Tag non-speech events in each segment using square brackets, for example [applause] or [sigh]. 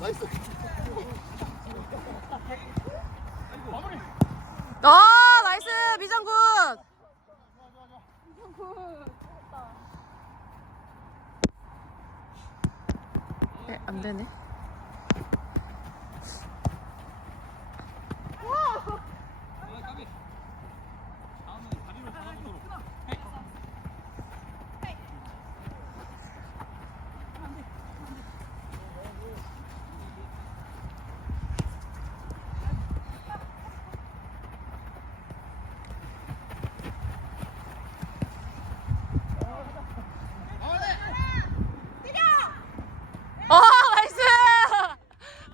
나이스. 아 나이스 미정군. 네, 안 되네. 어 나이스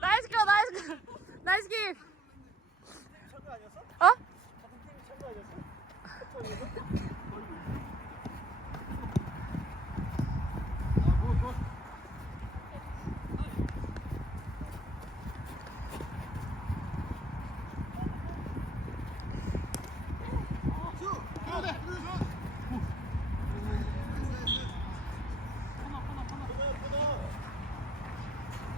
나이스 컷 나이스 컷 나이스 킥 어?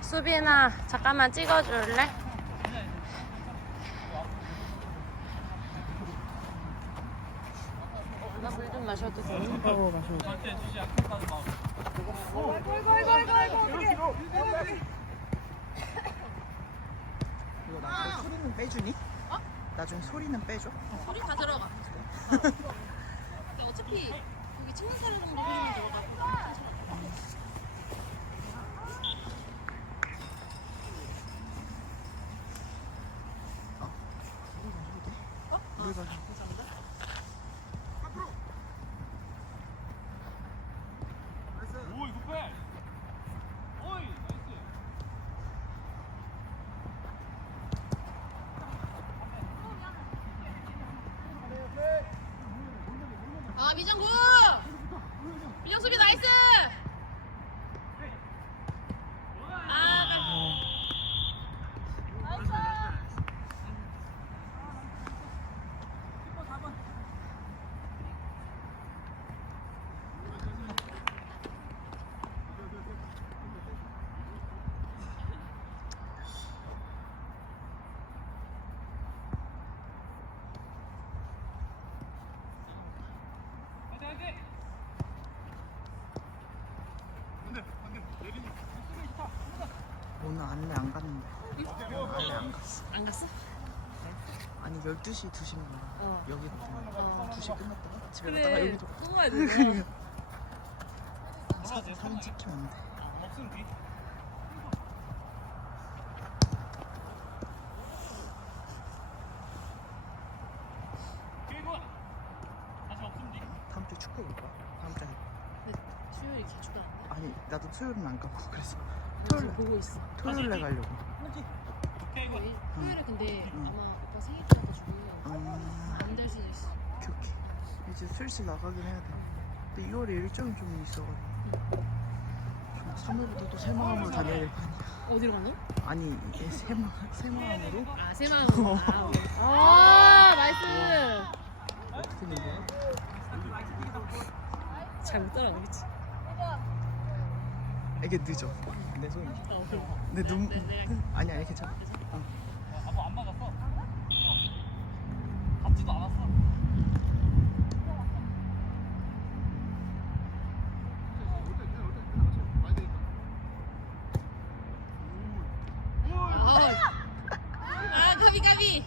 수빈아 잠깐만 찍어줄래? 나 물 좀 마셔도 돼? 어 마셔. 이거 나중에 소리는 빼주니? 어? 나중에 소리는 빼줘. 소리 다 들어가 어차피 여기 찍는 사람 정도 소리는 들어가고 물 마셔. 오이 굿패 오이 나이스 아 미정구 미정 수비 나이스 아 화이팅 화이팅 오늘 안내 안 갔는데. 안내 안 갔어. 안 갔어? 아니 12시 2시면 어. 여기거든. 어. 2시 끝났다가 집에 갔다가 그래 여기도 끊어야 돼 [laughs] 사진, 사진 찍히면 안 돼. 다음 주에 축구 볼 거야? 다음 주에 근데 수요일이 개축을 안 해? 아니 나도 토요일은 안 가고 그래서 나 토요일 보고 있어 토요일에 가려고. 토요일, 토요일에 근데 응. 아마 오빠 생일 때가지고 음, 안될 수도 있어 오케이 오케이. 이제 슬슬 나가긴 해야 돼. 근데 2월에 일정이 좀 있어가지고. 3월부터 또 새 마음으로 다녀야 될 거 아니야. 어디로 간 거? 아니 이게 새, 마, 새 마음으로 아 새마을로 아 나이스 어떻게 된 거야? 잘못 따라가겠지 이게 늦어. 내 그래 내 눈. 네, 아니 아니 괜찮아. 어. 아무 안 맞았어 어. 잡지도 않았어 아 가비 가비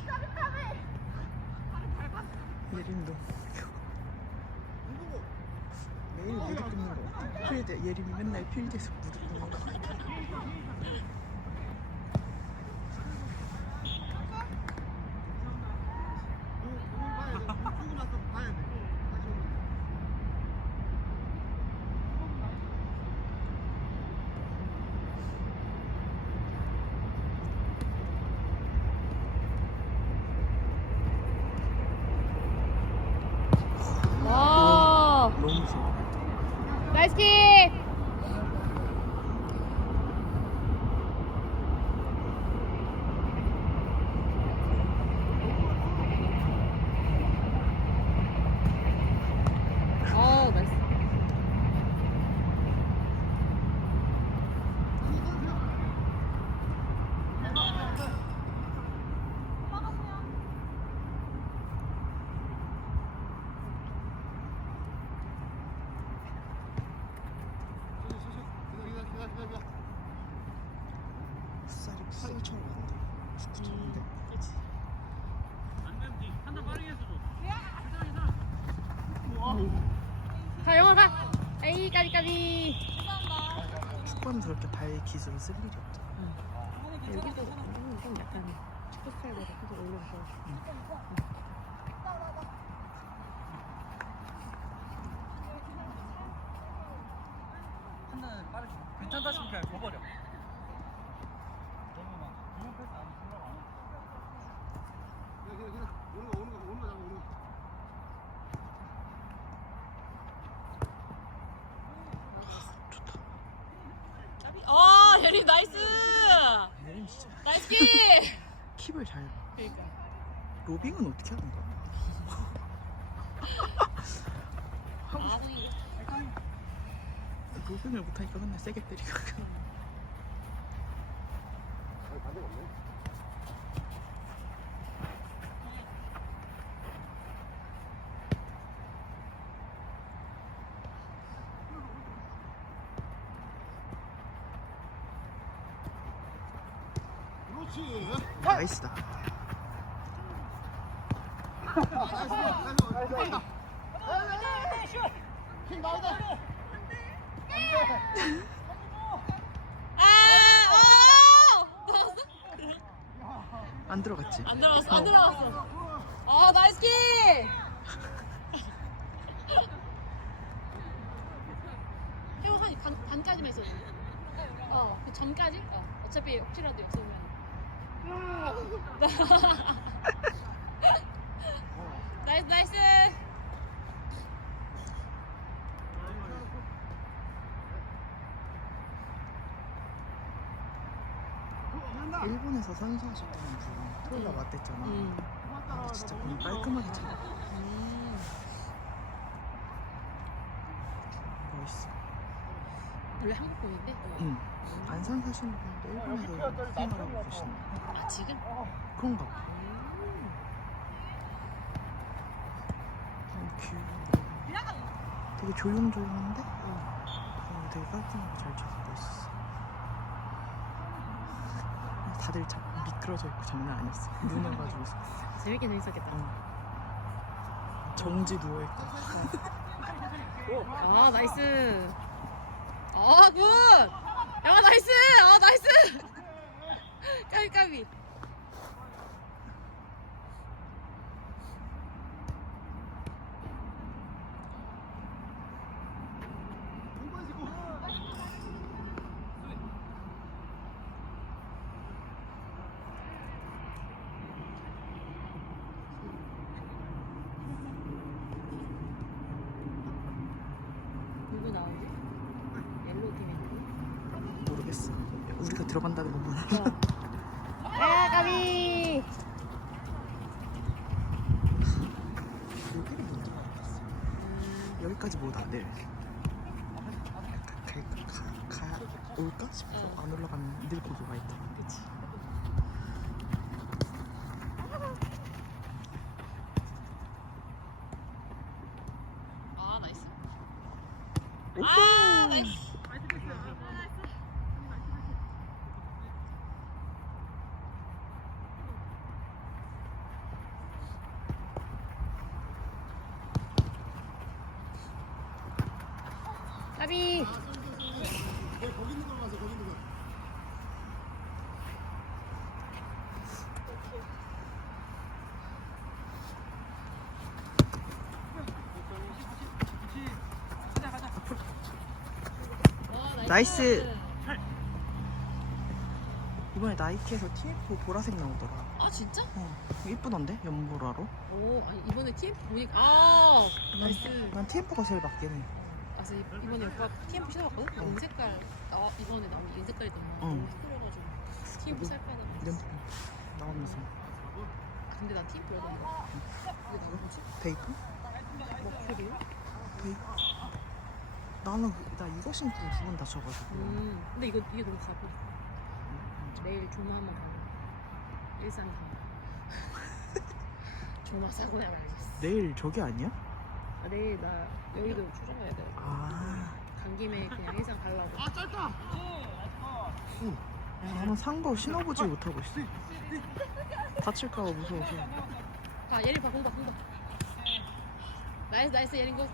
예림도. 매일 무드 끊는 거 같아. 필드 예림이 맨날 필드에서 무드 끊는 거 같아. 와 너무 좋아. 나이스 킥 축구처럼 안 돼. 축구처럼인데. 그렇지. 안 되면 뒤. 판단 빠르게 해서 줘. 가 영화 가. 에이 까비 까비. 축구하면서 그렇게 발 기술을 쓸 일이 없잖아. 여기도 좀, 좀 약간 축구 스타일로 계속 올려서. 괜찮다 싶으면 그냥 줘버려. 너무 막 좋은 패스 안 생각 안 해. 좋다. 어 예린 나이스. 얘는 키. 킵을 잘 봐. 그러니까. 로빙은 어떻게 하는 거야? 아군이. [laughs] 로빙을 못하니까 맨날 세게 때리고. 나이스다. 아! 어! 안 들어갔지? 안 들어갔어. 안 들어갔어. 아 나이스 키. 해고 한 반, 반까지만 돼. 어, 그 전까지? 어, 어차피 혹시라도 없으면. [laughs] 나이스 나이스. 일본에서 선수하셨다는 분 토요일날 왔댔잖아. 음. 근데 진짜 그냥 깔끔하게 잘멋있어. 원래 한국 분인데? 응. 안산 사시는 분도 일본에서 생활하고 계시는 아 지금? 그런가 봐. 너무 귀여워. 되게 조용조용한데? 어, 되게 깔끔하게 잘 쳐서 멋있어. 다들 자, 미끄러져 있고 장난 아니었어. 눈 와가지고. [laughs] 재밌게 재밌었겠다. 어. 정지 누워있고. 아 나이스. 아 굿. 야 나이스. 아 나이스. [laughs] 까비 까비. 누구 나오지? 옐로우 팀에 누구? 모르겠어. 우리가 들어간다는 건 몰라. 아 까비. 여기를 못 들어가겠어. 여기까지 못 와, 네. 가, 올까 싶어. 어. 안 올라가면 늘와 있다. 그치. 아 나이스. 아 나이스. 까비. 어, 나이스. 이번에 나이키에서 TF 보라색 나오더라. 아 진짜? 어, 이쁘던데? 연보라로? 오 아니 이번에 TMP 보니까 아 나이스. 난 TF가 제일 맞긴 해. 아 그래서 이- 이번에 오빠 TMP 신어봤거든? 어. 은색깔 나 이번에 나온 이 은색깔이 어. 너무 스크려가지고 TMP 살 거야 이런 나오면서 근데 난 TMP 여자 이게 누구지? 데이트? 머큐리요? 데이트? 나는 그- 나 이거 신고 두번 다쳐가지고. 음 근데 이거 이게 너무 가고 내일 조마 한번 가고 일산 가 [laughs] 조마 사고 나면 알겠어 내일 저기 아니야? 아, 내일 나 여의도 출장 가야 돼 아, 간 김에 그냥 일산 가려고 응. 나는 산 거 신어보지 못하고 있어. 다칠까봐 무서워서. 가 예린 봐 공봐 공봐 나이스 나이스 예린 거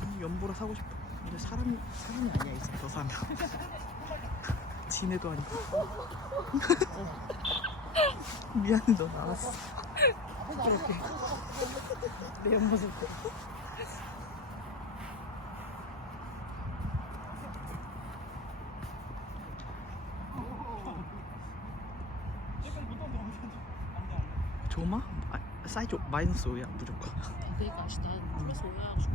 아니, 연보라 사고 싶어. 근데 사람이 사람이 아니야 이제 너 사면. 지네도 아니고. [laughs] 미안해 너 알았어. 그렇게. 내 옆모습 조마? 아, 사이즈 마이너스 5야 무조건. 그러니까 아시 난 플러스 올라가지고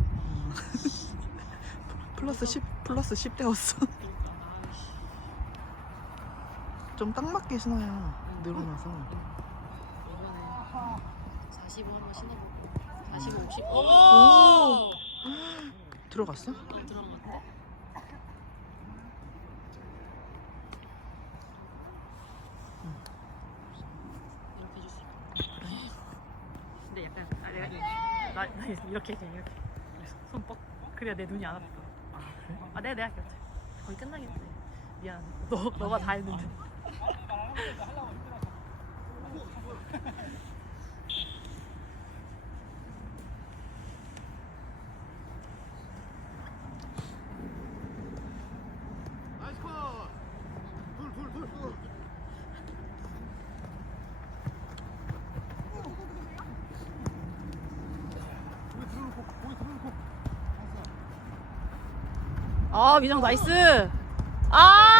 [laughs] 플러스 10 플러스 10 되었어. 그러니까 아이씨 좀 딱 맞게 신어야 늘어나서. 이번에 45 한번 신어보고 45 50 오! 오! [gasps] 들어갔어? 어, 것 같아 이렇게 해줄 수 있고 근데 약간 아, 내가 이- 이렇게 해 이렇게. 손 뻑. 그래야 내 눈이 안 아파 아? 아 내가 내가 할게 거의 끝나겠네 미안. 너 너가 다 했는데 [laughs] 아 민정 나이스. 아